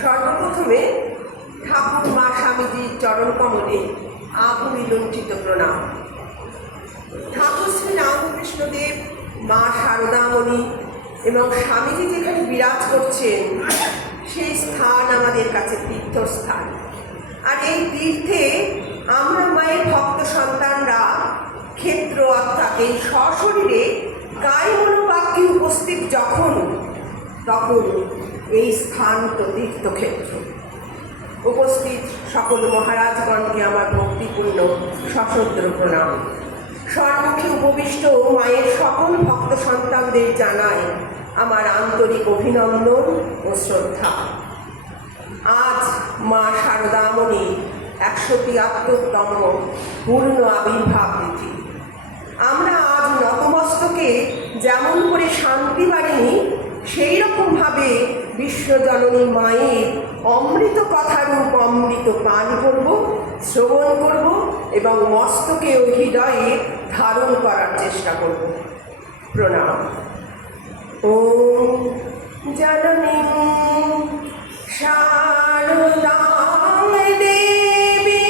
সর্বপ্রথমে ঠাকুর মা স্বামীজির চরণ কমলে আগুনি লুণ্ঠিত প্রণাম। ঠাকুর শ্রী রামকৃষ্ণদেব, মা শারদামণি এবং স্বামীজি যেখানে বিরাজ করছেন সেই স্থান আমাদের কাছে তীর্থস্থান। আর এই তীর্থে আমরা মায়ের ভক্ত সন্তানরা ক্ষেত্র অর্থাৎ এই সশরীরে কায় মনোবাক্যে উপস্থিত যখন, তখন এই স্থান তো তীর্থক্ষেত্র। উপস্থিত সকল মহারাজগণকে আমার ভক্তিপূর্ণ সশ্রদ্ধ প্রণাম। স্বর্ণমুখী উপবিষ্ট মায়ের সকল ভক্ত সন্তানদের জানাই আমার আন্তরিক অভিনন্দন ও শ্রদ্ধা। আজ মা শারদামণি 173তম পূর্ণ আবির্ভাব তিথি। আমরা আজ নতমস্তকে যেমন করে শান্তি বাড়িনি, সেই রকমভাবে বিশ্বজননী মায়ের অমৃত কথারূপ অমৃত পান করব, শ্রবণ করব এবং মস্তকে ও হৃদয়ে ধারণ করার চেষ্টা করব। প্রণাম। ওম জননী শারদাং দেবী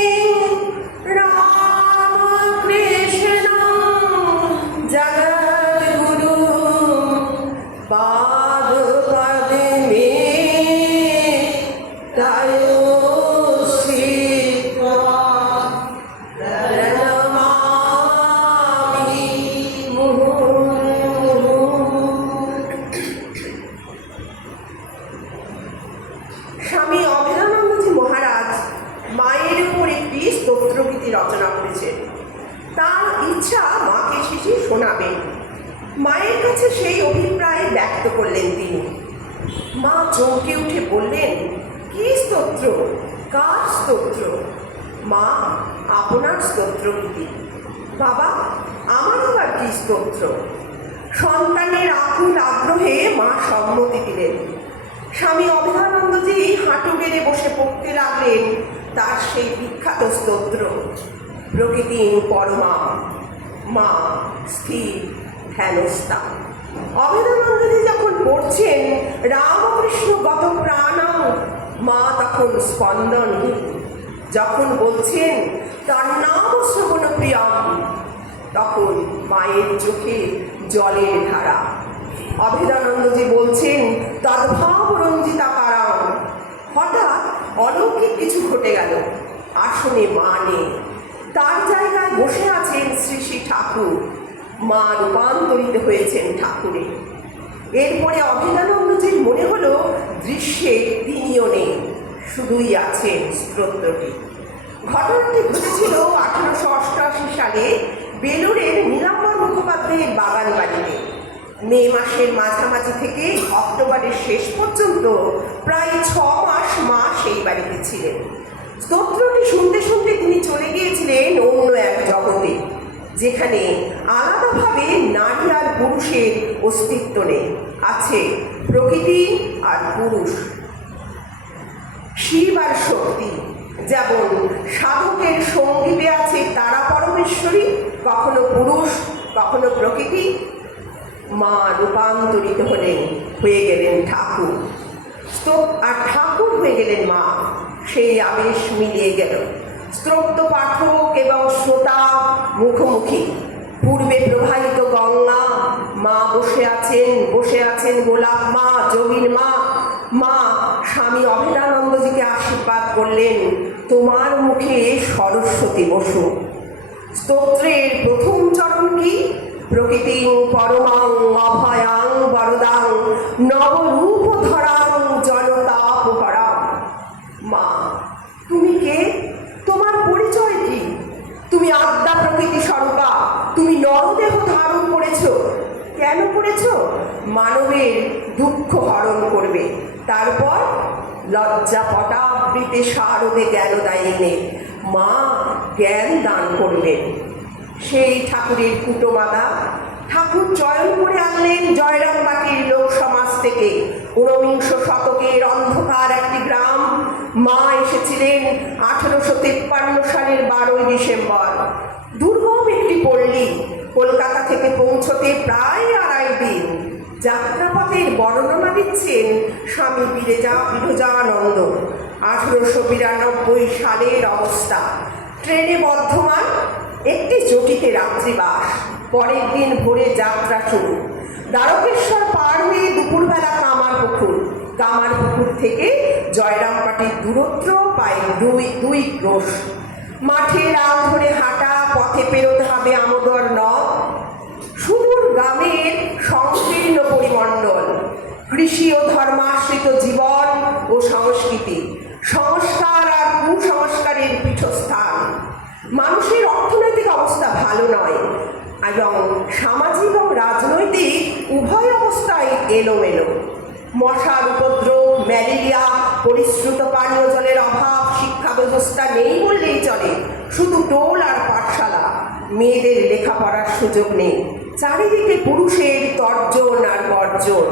রামকৃষ্ণ জগদ্গুরু পাদ পদ্মে স্বামী অভেদানন্দজি মহারাজ মায়ের উপর একটি স্তোত্রগীতি রচনা করেছেন। তার ইচ্ছা মাকে সেটি শোনাবেন। মায়ের কাছে সেই অভিপ্রায় ব্যক্ত করলেন তিনি। মা চমকে উঠে বললেন, কি স্তোত্র? কার স্তোত্র? মা, আপনার স্তোত্রগীতি। বাবা, আমার আবার কি স্তোত্র? সন্তানের আকুল আগ্রহে মা সম্মতি দিলেন। স্বামী অভেদানন্দজি হাঁটু গেড়ে বসে পড়তে লাগলেন তার সেই বিখ্যাত স্তোত্র, প্রকৃতি পরমা মা স্থির ধ্যানস্থা। অভেদানন্দজি যখন পড়ছেন রামকৃষ্ণ গত প্রাণাং, মা তখন স্পন্দনহীন। যখন বলছেন তার নাম শ্রবণ প্রিয়ম, তখন মায়ের চোখে জলের ধারা। অভেদানন্দজি বলছেন তদ্ভাব রঞ্জিতা কারাম। হঠাৎ অলৌকিক কিছু ঘটে গেল। আসনে মা নেই, তার জায়গায় বসে আছেন শ্রী শ্রী ঠাকুর। মা রূপান্তরিত হয়েছেন ঠাকুরে। এরপরে অভেদানন্দজির মনে হলো দৃশ্যে তিনিও নেই, শুধুই আছেন স্তোত্রটি। ঘটনাটি ঘটেছিল 1888 সালে বেলুরের নীলাম্বর মুখোপাধ্যায়ের বাগান বাড়িতে। মে মাসের মাঝামাঝি থেকে অক্টোবরের শেষ পর্যন্ত প্রায় 6 মাস মা সেই বাড়িতে ছিলেন। স্তোত্রটি শুনতে শুনতে তিনি চলে গিয়েছিলেন অন্য এক জগতে, যেখানে আলাদাভাবে নারী আর পুরুষের অস্তিত্ব নেই, আছে প্রকৃতি আর পুরুষ, শিব আর শক্তি। যেমন সাধকের সঙ্গীতে আছে তারা পরমেশ্বরী, কখনো পুরুষ কখনো প্রকৃতি। মা রূপান্তরিত হয়ে গেলেন ঠাকুর, আর ঠাকুর হয়ে গেলেন মা। সেই আবেশ মিলিয়ে গেল। স্তোত্র পাঠক এবং শ্রোতা মুখোমুখি। পূর্বে প্রবাহিত গঙ্গা, মা বসে আছেন গোলাপ মা, যোগীর মা। মা স্বামী অভেদানন্দজিকে আশীর্বাদ করলেন, তোমার মুখে সরস্বতী বসু। স্তোত্রের প্রথম চরণ কি? প্রকৃতি পরমাং অভয়াং বরদাং নবরূপ ধরাং জনতাপহরাং। মা, তুমি কে? তোমার পরিচয় কি? তুমি আদ্যা প্রকৃতি স্বরূপা। তুমি নরদেহ ধারণ করেছ। কেন করেছ? মানবের দুঃখ হরণ করবে, তারপর লজ্জা পটাবৃতে শারদে জ্ঞানদায়িনে মা জ্ঞান দান করবেন। সেই ঠাকুরের কুটোমাদা ঠাকুর চয়ন করে আনলেন জয়রামবাটির লোক সমাজ থেকে। 19 শতকের অন্ধকার একটি গ্রাম। মা এসেছিলেন 1853 সালের 12 ডিসেম্বর। দুর্গম একটি পল্লী। কলকাতা থেকে পৌঁছতে প্রায় 2.5 দিন। যাত্রাপথে বিবাহের বর্ণনা দিচ্ছেন স্বামী বিরজানন্দ। 1892 সালের অবস্থা। ট্রেনে বর্ধমান, একটি জটিতে রাত্রিবাস, পরের দিন ভোরে যাত্রা শুরু। দ্বারকেশ্বর পার হয়ে দুপুরবেলা কামারপুকুর। কামারপুকুর থেকে জয়রামবাটির দূরত্ব প্রায় দুই ক্রোশ। মাঠে রাত ধরে হাঁটা, পথে পেরোতে হবে আমোদর নদ। সুদূর গ্রামের সংকীর্ণ পরিমণ্ডল, কৃষি ও ধর্মাশ্রিত জীবন ও সংস্কৃতি, সংস্কার আর কুসংস্কারের পীঠস্থান। মানুষের অর্থনৈতিক অবস্থা ভালো নয় এবং সামাজিক ও রাজনৈতিক উভয় অবস্থায় এলোমেলো। মশার উপদ্রব, ম্যালেরিয়া, পরিশ্রুত পানীয় জলের অভাব, শিক্ষা ব্যবস্থা নেই বললেই চলে। শুধু টোল আর পাঠশালা, মেয়েদের লেখাপড়ার সুযোগ নেই। চারিদিকে পুরুষের তর্জন আর গর্জন,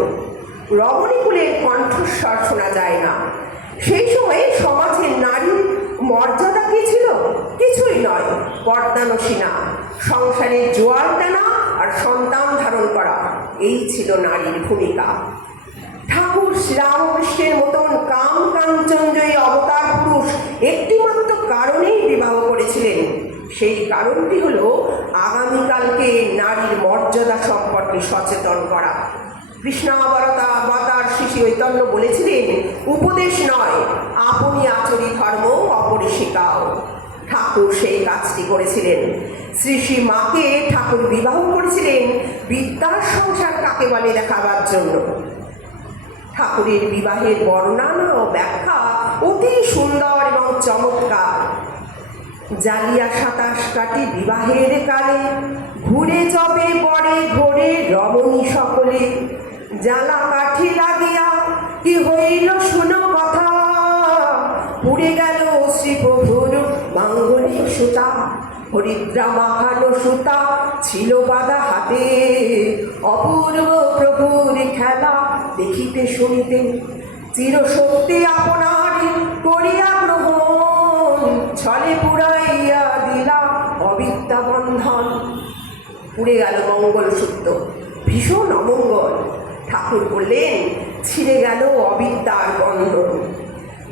রমণীকুলের কণ্ঠস্বর শোনা যায় না। সেই সময়ে সমাজের নারীর মর্যাদা কি ছিল? কিছুই নয়, পর্দানসীনা, সংসারের জোয়ার টানা আর সন্তান ধারণ করা, এই ছিল নারীর ভূমিকা। ঠাকুর শ্রীরামকৃষ্ণের মতন কাম কাঞ্চনজয়ী অবতার পুরুষ একটিমাত্র কারণেই বিবাহ করেছিলেন। সেই কারণটি হলো আগামীকালকে নারীর মর্যাদা সম্পর্কে সচেতন করা। কৃষ্ণাবতার শ্রী চৈতন্য বলেছিলেন, উপদেশ নয়, আপনি আচরি ধর্ম অপরে শেখাও। ঠাকুর সেই কাজটি করেছিলেন। শ্রী শ্রী মাকে ঠাকুর বিবাহ করেছিলেন বিদ্যার সংসার কাকে বলে দেখাবার জন্য। ঠাকুরের বিবাহের বর্ণনা ও ব্যাখ্যা অতি সুন্দর এবং চমৎকার। জালিয়া 27 কাটি বিবাহের কালে, ঘুরে যাবে বরে ঘোরে রমণী সকলে। জ্বালা কাঠি লাগিয়া কি হইল শুনো কথা, পুড়ে গেল শ্রীপ্রভুর মাঙ্গলিক সুতা। হরিদ্রা মাখানো সুতা ছিল বাঁধা হাতে, অপূর্ব প্রভুর খেলা দেখিতে শুনিতে। চিরশক্তি আপনার করিয়া গ্রহণ, ছলে পুরাইয়া দিলা অবিদ্যা বন্ধন। পুড়ে গেল মঙ্গলসূত্র, ভীষণ অমঙ্গল। ঠাকুর বললেন, ছিঁড়ে গেল অবিদ্যার বন্ধন।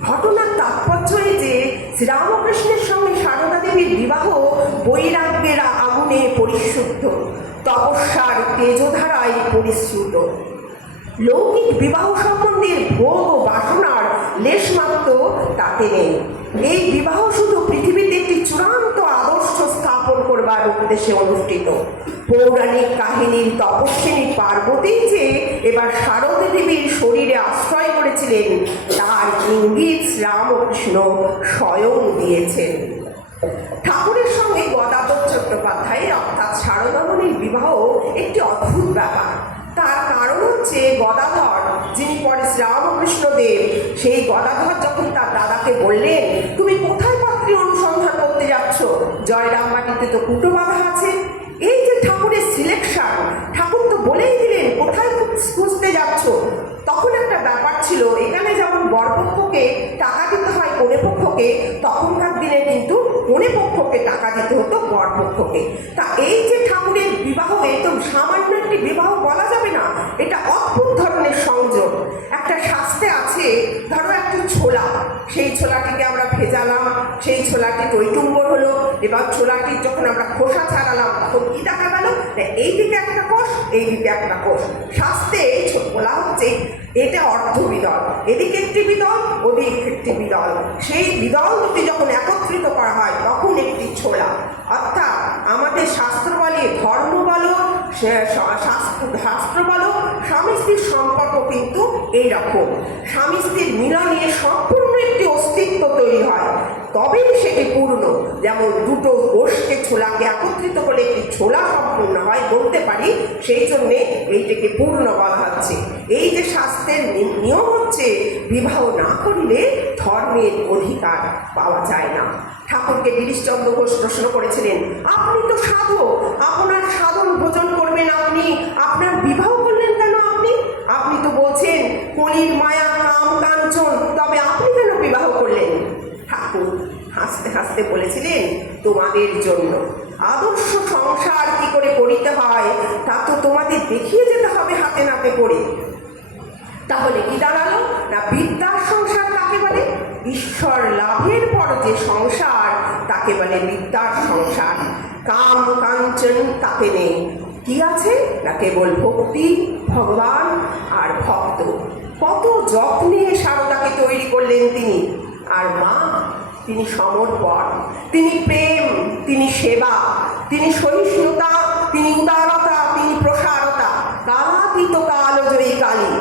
ঘটনার তাৎপর্য এই যে শ্রীরামকৃষ্ণের সঙ্গে সারদা দেবীর বিবাহ বৈরাগ্যের আগুনে পরিশুদ্ধ, তপস্যার তেজধারায় পরিশ্রুত। লৌকিক বিবাহ সম্বন্ধের ভোগ ও বাসনার লেশমাত্র তাতে নেই। এই বিবাহ শুধু পৃথিবীতে একটি চূড়ান্ত আদর্শ স্থাপন করবার উদ্দেশ্যে অনুষ্ঠিত। পৌরাণিক কাহিনীর তপস্বিনী পার্বতী যে এবার শারদা দেবীর শরীরে আশ্রয় করেছিলেন, তার ইঙ্গিত রামকৃষ্ণ স্বয়ং দিয়েছেন। ঠাকুরের সঙ্গে গদাধর চট্টোপাধ্যায়ের অর্থাৎ শারদামণির বিবাহ একটি অদ্ভুত ব্যাপার। তার কারণ হচ্ছে, গদাধর যিনি পরে শ্রীরামকৃষ্ণদেব, সেই গদাধর যখন তার দাদাকে বললেন, তুমি কোথায় পাত্রী অনুসন্ধান করতে যাচ্ছ? জয়রামবাটিতে তো কুটো বাঁধা আছে। এই যে ঠাকুরের সিলেকশন, ঠাকুর তো বলেই দিলেন কোথায় খুঁজতে যাচ্ছ। তখন একটা ব্যাপার ছিল, এখানে যেমন বরপক্ষকে টাকা দিতে হয় কনে পক্ষকে, তখনকার দিনে কিন্তু কনে পক্ষকে টাকা দিতে হতো বরপক্ষকে। তা এই যে ঠাকুরের বিবাহ, এ তো সামান্য একটি বিবাহ বলা যাবে না, এটা অদ্ভুত ধরনের সংযোগ। একটা শাস্ত্রে আছে, ধরো একটা ছোলা, সেই ছোলাটিকে আমরা ভেজালাম, সেই ছোলাটি টইটুম্বর হলো। এবার ছোলাটির যখন আমরা খোসা ছাড়ালাম, তখন কি দেখা গেল? এইদিকে একটা কোষ, এইদিকে একটা কোষ। শাস্ত্রে বলা হচ্ছে এটা অর্ধবিদল, এদিকে একটি বিদল, ওদিকে একটি বিদল। সেই বিদল দুটি যখন একত্রিত করা হয় তখন একটি ছোলা। অর্থাৎ আমাদের শাস্ত্র বলে, ধর্ম বলো, শাস্ত্র বলো, স্বামী স্ত্রীর সম্পর্ক কিন্তু এইরকম। স্বামী স্ত্রীর মিলনে সম্পূর্ণ একটি অস্তিত্ব তৈরি হয়, তবেই সেটি পূর্ণ। যেমন দুটো কোষকে, ছোলাকে একত্রিত করে একটি ছোলা সম্পূর্ণ হয় বলতে পারি, সেই জন্যে এইটাকে পূর্ণ বলা হচ্ছে। এই যে শাস্ত্রের নিয়ম হচ্ছে, বিবাহ না করলে ধর্মের অধিকার পাওয়া যায় না। ঠাকুরকে গিরিশচন্দ্র ঘোষ প্রশ্ন করেছিলেন, আপনি তো সাধু, আপনার সাধন ভোজন করবেন আপনি, আপনার বিবাহ করলেন কেন আপনি? আপনি তো বলছেন কলির মায়া কাম কাঞ্চন, তবে আপনি কেন বিবাহ করলেন? ঠাকুর হাসতে হাসতে বলেছিলেন, তোমাদের জন্য। আদর্শ সংসার কি করে করিতে হয় তা তো তোমাদের দেখিয়ে যেতে হবে হাতে নাতে করে। তাহলে কি দাঁড়ালো না, বিদ্যার সংসার কাকে বলে? ঈশ্বর লাভের পর যে সংসার তাকে বলে বিদ্যার সংসার। কাম কাঞ্চন তাকে নেই, কি আছে না কেবল ভক্তি, ভগবান আর ভক্ত। কত যত্নে সারদাকে তৈরি করলেন তিনি। আর মা, তিনি সমর্পণ, তিনি প্রেম, তিনি সেবা, তিনি সহিষ্ণুতা, তিনি উদারতা, তিনি প্রসারতা, কালাতীত কালজয়ী কালী।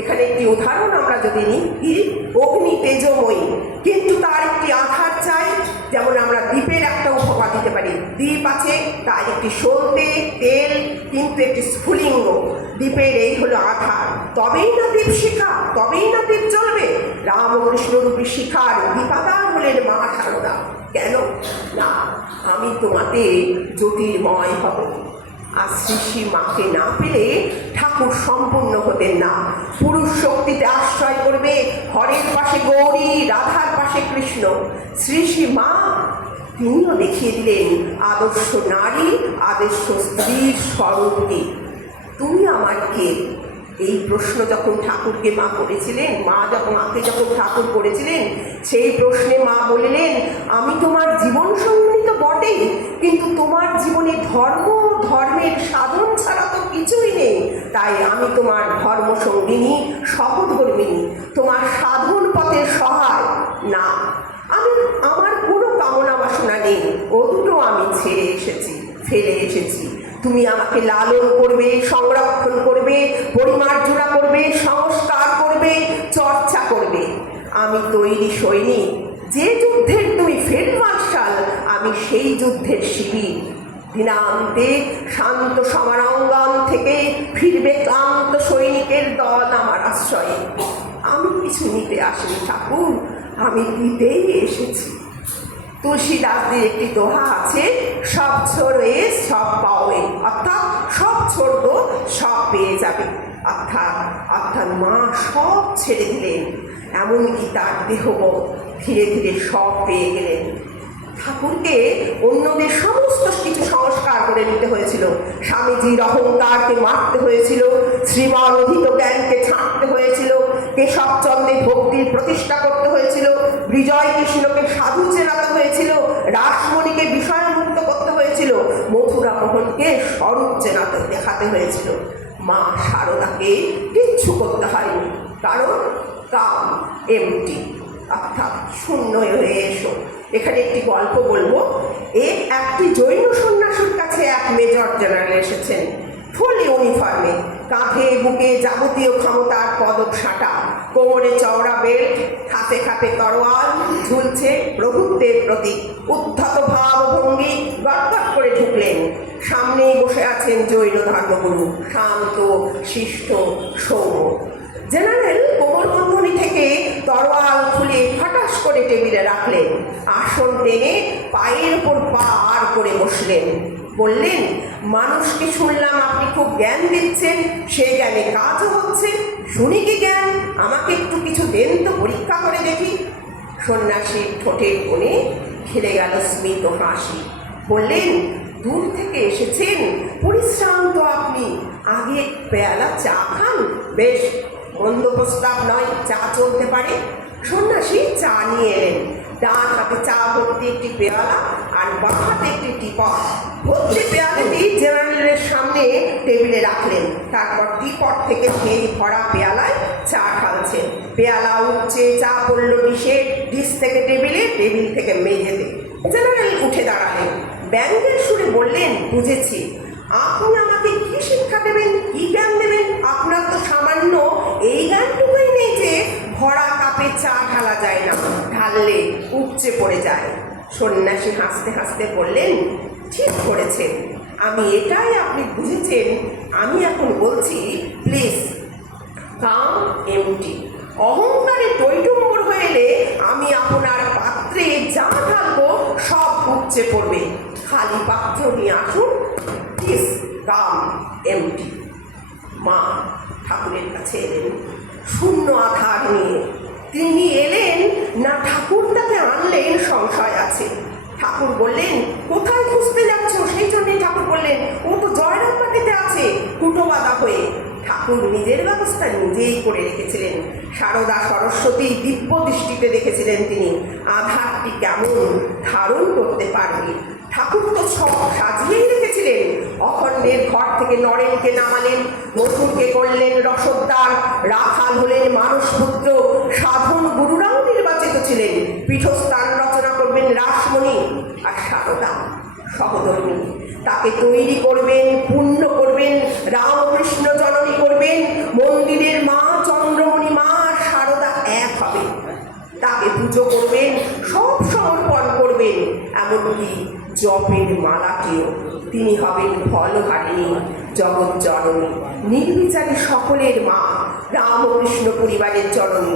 এখানে একটি উদাহরণ আমরা যদি নিই, অগ্নি তেজময়ী, কিন্তু তার একটি আধার চাই। যেমন আমরা দ্বীপের একটা উপমা দিতে পারি, দ্বীপ আছে, তার একটি সলতে তেল, কিন্তু একটি স্ফুলিঙ্গ। দ্বীপের এই হলো আধার, তবেই না দ্বীপ শিখা, তবেই না দ্বীপ জ্বলবে। রামকৃষ্ণ রূপী শিখার দীপাদার হলেন মা সারদা। কেন না, আমি তোমাতে জ্যোতির্ময় হব। আর শ্রী মাকে না পেলে ঠাকুর সম্পূর্ণ হতেন না। পুরুষ শক্তিতে আশ্রয় করবে, হরের পাশে গৌরী, রাধার পাশে কৃষ্ণ। শ্রী মা তিনিও দেখিয়ে দিলেন আদর্শ নারী, আদর্শ স্ত্রীর স্বরূপকে। তুমি আমার কে? এই প্রশ্ন যখন ঠাকুরকে মা করেছিলেন, মাকে যখন ঠাকুর করেছিলেন, সেই প্রশ্নে মা বললেন, আমি তোমার জীবন সঙ্গিনী তো বটেই, কিন্তু তোমার জীবনে ধর্মের সাধন ছাড়া তো কিছুই নেই। তাই আমি তোমার ধর্ম সঙ্গিনী, সহধর্মিনী, তোমার সাধন পথের সহায় না। আমার কোনো কামনা বাসনা নেই, ও দুটো আমি ফেলে এসেছি। তুমি আমাকে লালন করবে, সংরক্ষণ করবে, পরিমার্জনা করবে, সংস্কার করবে, চর্চা করবে। আমি তৈরি সৈনিক। যে যুদ্ধের তুমি ফিল্ড মার্শাল, আমি সেই যুদ্ধের শিবির। দিনান্তে শান্ত সমারঙ্গন থেকে ফিরবে ক্লান্ত সৈনিকের দল আমার আশ্রয়ে। আমি কিছু নিতে আসিনি ঠাকুর, আমি দিতেই এসেছি। তুলসীদাসদের একটি দোহা আছে, সব ছোড়ে সব পাওয়ে, অর্থাৎ সব ছোড়বো সব পেয়ে যাবে। অর্থাৎ মা সব ছেড়ে দিলেন, এমনকি তার দেহবোধ ধীরে ধীরে সব পেয়ে গেলেন। ঠাকুরকে অন্যদের সমস্ত কিছু সংস্কার করে নিতে হয়েছিল। স্বামীজির অহংকারকে মারতে হয়েছিল, শ্রীমনোধিত জ্ঞানকে ছাঁটতে হয়েছিল, কেশবচন্দ্রের ভক্তির প্রতিষ্ঠা করতে হয়েছিল, বিজয় কৃষ্ণকে সাধু চেনাতে হয়েছিল, রাসমণিকে বিষয়মুক্ত করতে হয়েছিল, মথুরা মোহনকে স্বরূপ দেখাতে হয়েছিল। মা সারদাকে কিচ্ছু করতে হয়নি, কারণ কাম এমটি, অর্থাৎ শূন্য হয়ে এসো। এখানে একটি গল্প বলবো। একটি জৈন সন্ন্যাসীর কাছে এক মেজর জেনারেল এসেছেন, ফুল ইউনিফর্মে, কাঁধে বুকে যাবতীয় ক্ষমতার পদক সাঁটা, কোমরে চওড়া বেল্ট, হাতে হাতে তরোয়াল ঝুলছে, প্রভুত্বের প্রতীক। উদ্ধত ভাবভঙ্গি গটগট করে ঢুকলেন। সামনেই বসে আছেন জৈন ধর্মগুরু, শান্ত, শিষ্ট, সৌম্য। জেনারেল কোমরবন্ধনী থেকে তরোয়াল খুলে ফটাস করে টেবিলে রাখলেন, আসন টেনে পায়ের উপর পার করে বসলেন। বললেন, মানুষকে শুনলাম আপনি খুব জ্ঞান দিচ্ছেন, সেই জ্ঞানে কাজও হচ্ছে। শুনি কি জ্ঞান? আমাকে একটু কিছু দেন তো, পরীক্ষা করে দেখি। সন্ন্যাসীর ঠোঁটের কোণে খেলে গেল স্মিত হাসি। বললেন, দূর থেকে এসেছেন, পরিশ্রান্ত আপনি, আগে পেয়ালা চা খান। বেশ, মন্দ প্রস্তাব নয়, চা চলতে পারে। সন্ন্যাসী চা নিয়ে এলেন। ডান হাতে চা ভর্তি একটি পেয়ালা আর বাঁ হাতে একটি টিপট। ভর্তি পেয়ালাটি জেনারেলের সামনে টেবিলে রাখলেন। তারপর টিপট থেকে সেই ভরা পেয়ালায় চা ঢালছেন। পেয়ালা উঠছে, চা পড়ল ডিশে, ডিশ থেকে টেবিলে, টেবিল থেকে মেঝেতে। জেনারেল উঠে দাঁড়ালেন, ব্যঙ্গের সুরে বললেন, বুঝেছি। আপনি আমাকে কি শিক্ষা দেবেন, কি জ্ঞান দেবেন? আপনার তো সামান্য এই জ্ঞানটুকুই নেই যে ভরা কাপে চা ঢালা যায় না, ঢাললে উপচে পড়ে যায়। সন্ন্যাসী হাসতে হাসতে বললেন, ঠিক করেছেন, আমি এটাই আপনি বুঝেছেন। আমি এখন বলছি, প্লিজ কাম এমটি। অহংকারে টইটুম্বর হয়ে এলে আমি আপনার পাত্রে যা ঢালবো সব উপচে পড়বে। খালি পাত্র নিয়ে আসুন, প্লিজ কাম এমটি। মা ঠাকুরের কাছে এলেন শূন্য আধার নিয়ে। তিনি এলেন না ঠাকুর তাকে আনলেন, সংশয় আছে। ঠাকুর বললেন, কোথায় খুঁজতে যাচ্ছ? সেই জন্যই ঠাকুর বললেন, ও তো জয়রামবাটিতে আছে, কুটো বাঁধা হয়ে। ঠাকুর নিজের ব্যবস্থা নিজেই করে রেখেছিলেন। সারদা সরস্বতী দিব্য দৃষ্টিতে দেখেছিলেন তিনি আধারটি কেমন ধারণ করতে পারবে। ঠাকুর তো সব সাজিয়েই রেখেছিলেন। অখণ্ডের ঘর থেকে নরেনকে নামালেন, মথুরকে করলেন রসদ্দার, রাখাল হলেন মানসপুত্র, সাধন গুরুরাও নির্বাচিত ছিলেন, পীঠস্থান রচনা করবেন রাসমণি। আর সারদা সহধর্মী, তাকে তৈরি করবেন, পূর্ণ করবেন, রামকৃষ্ণ জননী করবেন। মন্দিরের মা চন্দ্রমণি মা আর সারদা এক হবে, তাকে পুজো করবেন, সব সমর্পণ করবেন। এমনকি জপের মালাটিও তিনি হবেন ফলহারিণী, জগৎ জননী, নির্বিচারী সকলের মা, রামকৃষ্ণ পরিবারের জননী।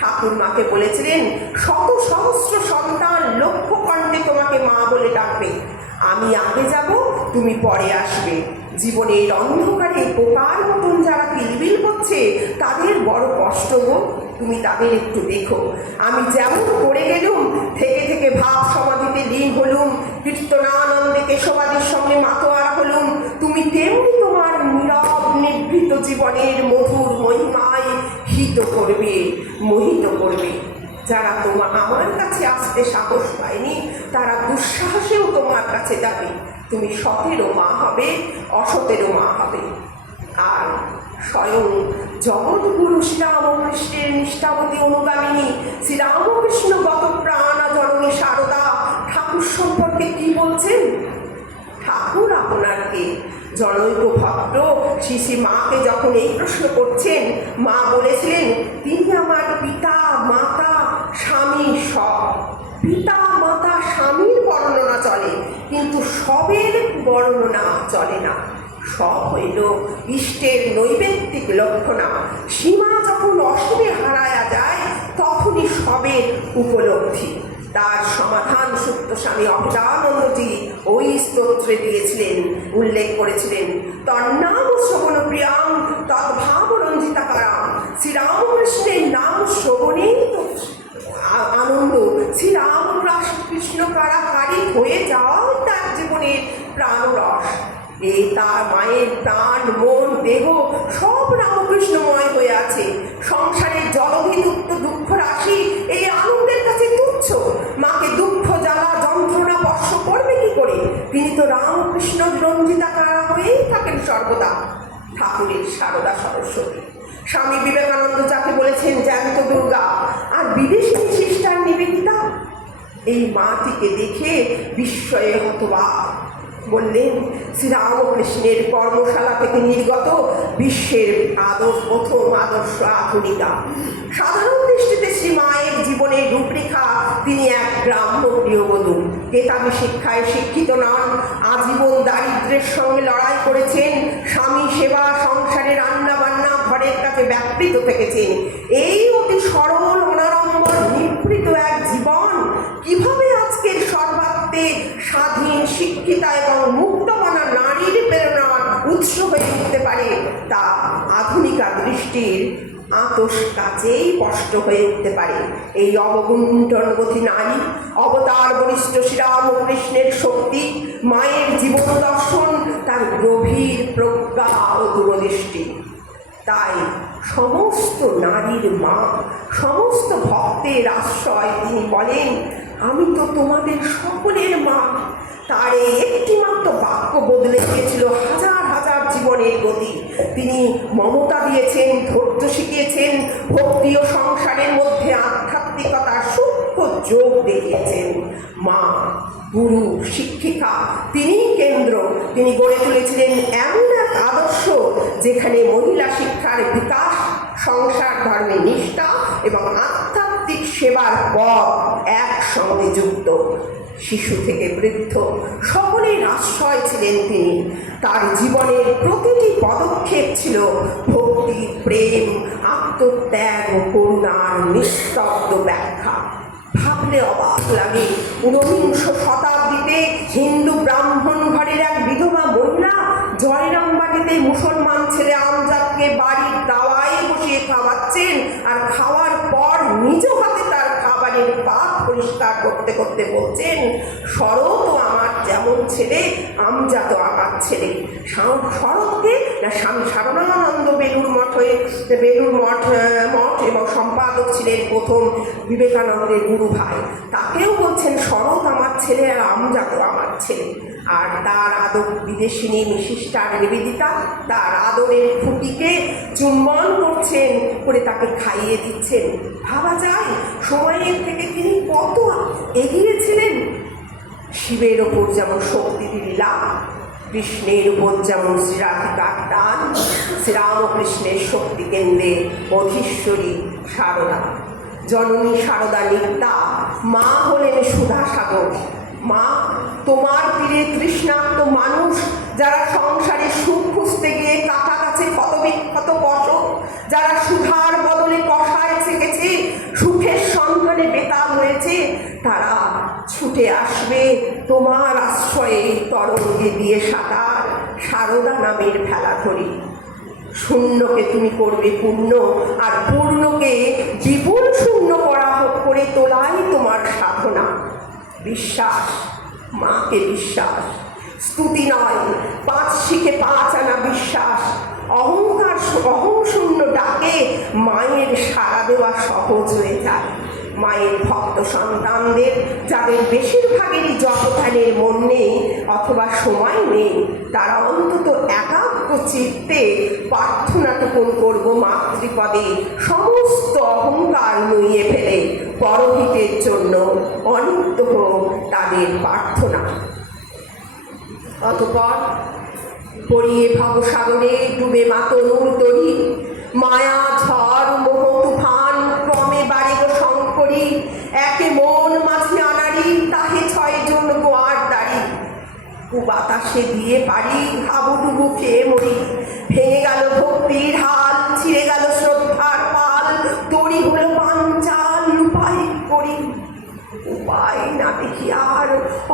ঠাকুর মাকে বলেছিলেন, শত সহস্র সন্তান লক্ষ কণ্ঠে তোমাকে মা বলে ডাকবে, আমি আগে যাব, তুমি পরে আসবে। জীবনের অন্ধকারে পোকার মতন যারা কিলবিল করছে তাদের বড় কষ্ট গো, তুমি তাদের একটু দেখো। আমি যেমন পড়ে গেলুম, থেকে থেকে ভাব সমাধিতে লীন হলুম, কীর্তনানন্দে কেশবাদীর সঙ্গে মাতোয়ারা হলুম, তুমি তেমনি তোমার নীরব নিভৃত জীবনের মধুর মহিমায় হিত করবে, মোহিত করবে। যারা আমার কাছে আসতে সাহস পায়নি তারা দুঃসাহসেও তোমার কাছে যাবে। তুমি সতেরও মা হবে, অসতেরও মা হবে। আর স্বয়ং জগৎগুরু শ্রীরামকৃষ্ণের নিষ্ঠাবতী অনুগামিনী শ্রীরামকৃষ্ণ গত প্রাণা জননী সারদা ঠাকুর সম্পর্কে কি বলছেন? ঠাকুর আপনার কে? জনৈক ভক্ত শ্রী শ্রী মাকে যখন এই প্রশ্ন করছেন, মা বলেছিলেন, তিনি আমার পিতা, মাতা, স্বামী, সব। পিতা, মাতা, স্বামীর বর্ণনা চলে, কিন্তু সবের বর্ণনা চলে না। সব হইল ইষ্টের নৈবেদ্যিক লক্ষণা। সীমা যখন অসীমে হারায়া যায় তখনই সবের উপলব্ধি। তার সমাধান সূত্র স্বামী অভেদানন্দজি ওই স্তোত্রে দিয়েছিলেন, উল্লেখ করেছিলেন, তন্নাম শ্রবণ প্রিয়াম তদ্ভাব রঞ্জিতাকারাম। শ্রীরামকৃষ্ণের নাম শ্রবণেই তো আনন্দ, শ্রীরামকৃষ্ণ কারাকারী হয়ে যাওয়াও তার জীবনের প্রাণরস। এই তার মায়ের প্রাণ, মন, দেহ সব রামকৃষ্ণময় হয়ে আছে। সংসারের জলধিযুক্ত দুঃখ রাশি এই আনন্দের কাছে তুচ্ছ। মাকে দুঃখ জ্বালা যন্ত্রণা স্পর্শ করবে কি করে? তিনি তো রামকৃষ্ণ রঞ্জিতাকারা হয়েই থাকেন সর্বদা। ঠাকুরের সারদা সরস্বতী, স্বামী বিবেকানন্দ যাকে বলেছেন জ্যান্ত দুর্গা, আর বিদেশি সিস্টার নিবেদিতা। এই মাটিকে দেখে বিস্ময়ে হতবাক। বললেন, শ্রীরামকৃষ্ণের কর্মশালা থেকে নির্গত বিশ্বের প্রথম আদর্শ আধুনিকা। সাধারণ দৃষ্টিতে শ্রী মায়ের জীবনের রূপরেখা, তিনি এক গ্রাম্য গৃহবধূ, কেতাবী শিক্ষায় শিক্ষিত নন, আজীবন দারিদ্র্যের সঙ্গে লড়াই করেছেন, স্বামী সেবা, সংসারে রান্না বান্না, ঘরের কাছে ব্যাপৃত থেকেছেন। এই অতি সরল অনাড়ম্বর নিভৃত এক জীবন কিভাবে আজকের সর্বাত্মে স্বাধীন, শিক্ষিতা এবং মুক্তমনা নারীর প্রেরণার উৎস হয়ে উঠতে পারে তা আধুনিকা দৃষ্টির আতস কাছেই স্পষ্ট হয়ে উঠতে পারে। এই অবগুণ্ঠনবতী নারী, অবতার বরিষ্ঠ শ্রীরামকৃষ্ণের শক্তি, মায়ের জীবন দর্শন, তার গভীর প্রজ্ঞা ও দূরদৃষ্টি। তাই সমস্ত নারীর মা, সমস্ত ভক্তের আশ্রয়। তিনি বলেন, আমি তো তোমাদের সকলের মা। তার এই একটি মাত্র বাক্য বদলে দিয়েছিল হাজার হাজার জীবনের গতি। তিনি মমতা দিয়েছেন, ধৈর্য শিখিয়েছেন, ভক্তি ও সংসারের মধ্যে আধ্যাত্মিকতার সূক্ষ্ম যোগ দেখিয়েছেন। মা, গুরু, শিক্ষিকা, তিনিই কেন্দ্র। তিনি গড়ে তুলেছিলেন এমন এক আদর্শ যেখানে মহিলা শিক্ষার বিকাশ, সংসার ধর্মের নিষ্ঠা এবং আধ্যাত্মিক সেবার পথ একসঙ্গে যুক্ত। শিশু থেকে বৃদ্ধ সকলের আশ্রয় ছিলেন তিনি। তার জীবনের প্রতিটি পদক্ষেপ ছিল ভক্তি, প্রেম, আত্মত্যাগ ও করুণার নিস্তব্ধ ব্যাখ্যা। ভাবলে অবাক লাগে, ঊনবিংশ শতাব্দীতে হিন্দু ব্রাহ্মণ ঘরের এক বিধবা মহিলা জয়রামবাটিতে মুসলমান ছেলে আমজাদকে বাড়ির দাওয়ায় বসিয়ে খাওয়াচ্ছেন, আর খাওয়ার পর নিজ হাতে তার খাবারের পাত পরিষ্কার করতে করতে বলছেন, শরৎ আমার যেমন ছেলে, আমজাত আমার ছেলে। শরৎকে না স্বামী সারদানন্দ বেলুর মঠ এবং সম্পাদক ছিলেন প্রথম বিবেকানন্দের গুরু ভাই, তাকেও বলছেন শরৎ আমার ছেলে আর আমজাত আমার ছেলে। আর তার আদর বিদেশিনী সিস্টার নিবেদিতা তার আদরের খুঁটিকে চুম্বন করছেন, করে তাকে খাইয়ে দিচ্ছেন। ভাবা যায় সময়ের থেকে তিনি কত এগিয়েছিলেন। শিবের ওপর যেমন শক্তির লীলা, কৃষ্ণের উপর যেমন শ্রীরাধিকার টান, শ্রীরামকৃষ্ণের শক্তি কেন্দ্রে অধীশ্বরী সারদা। জননী সারদা নিত্যা, মা হলেন সুধাসাগর। মা, তোমার তীরে তৃষ্ণার্ত মানুষ যারা সংসারে সুখ খুঁজতে গিয়ে কাটা গাছে ক্ষত বসত, যারা সুধার বদলে কষায় ছেকেছে, সুখের সন্ধানে বেতাল হয়েছে, তারা ছুটে আসবে তোমার আশ্রয়ে তরঙ্গে দিয়ে সাঁতার, সারদা নামের ভেলা ধরি। শূন্যকে তুমি করবে পূর্ণ, আর পূর্ণকে বিপুল শূন্য করে তোলাই তোমার সাধনা। বিশ্বাস, মাকে বিশ্বাস, স্তুতি নয়, 5 শিখে 5 আনা বিশ্বাস। অহং শূন্য ডাকে মায়ের সাড়া দেওয়া সহজ হয়ে যায়। মায়ের ভক্ত সন্তানদের যাদের বেশিরভাগেরই জপধ্যানের মন নেই অথবা সময় নেই, তারা অন্তত একাগ্র চিত্তে প্রার্থনাটুকুন করব মাতৃপদে, সমস্ত অহংকার নুইয়ে ফেলে পরহিতের জন্য অনিত্য হোক তাদের প্রার্থনা। অতঃপর পড়িয়ে ভবসাগরে ডুবে মাতনুর তরি, মায়া ঝড় মোহ তুফান ক্রমে বাড়ে গো শঙ্করী। একে মন মাঝে আনারি, তাহে 6 জন গোয়ার দাড়ি। বাতাসে দিয়ে পারি, হাবুডুবু খেয়ে মরি। ভেঙে গেল ভক্তির হাল, ছিঁড়ে গেল শ্রদ্ধার পাল। তরি হলো পাঞ্চাল, উপায় করি। উপায় না দেখি আর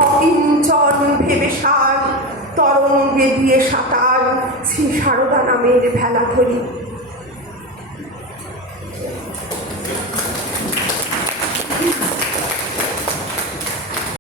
অকিঞ্চন ভেবে সার, তরঙ্গে দিয়ে সাঁতার শ্রী সারদা নামের ভেলা ধরি।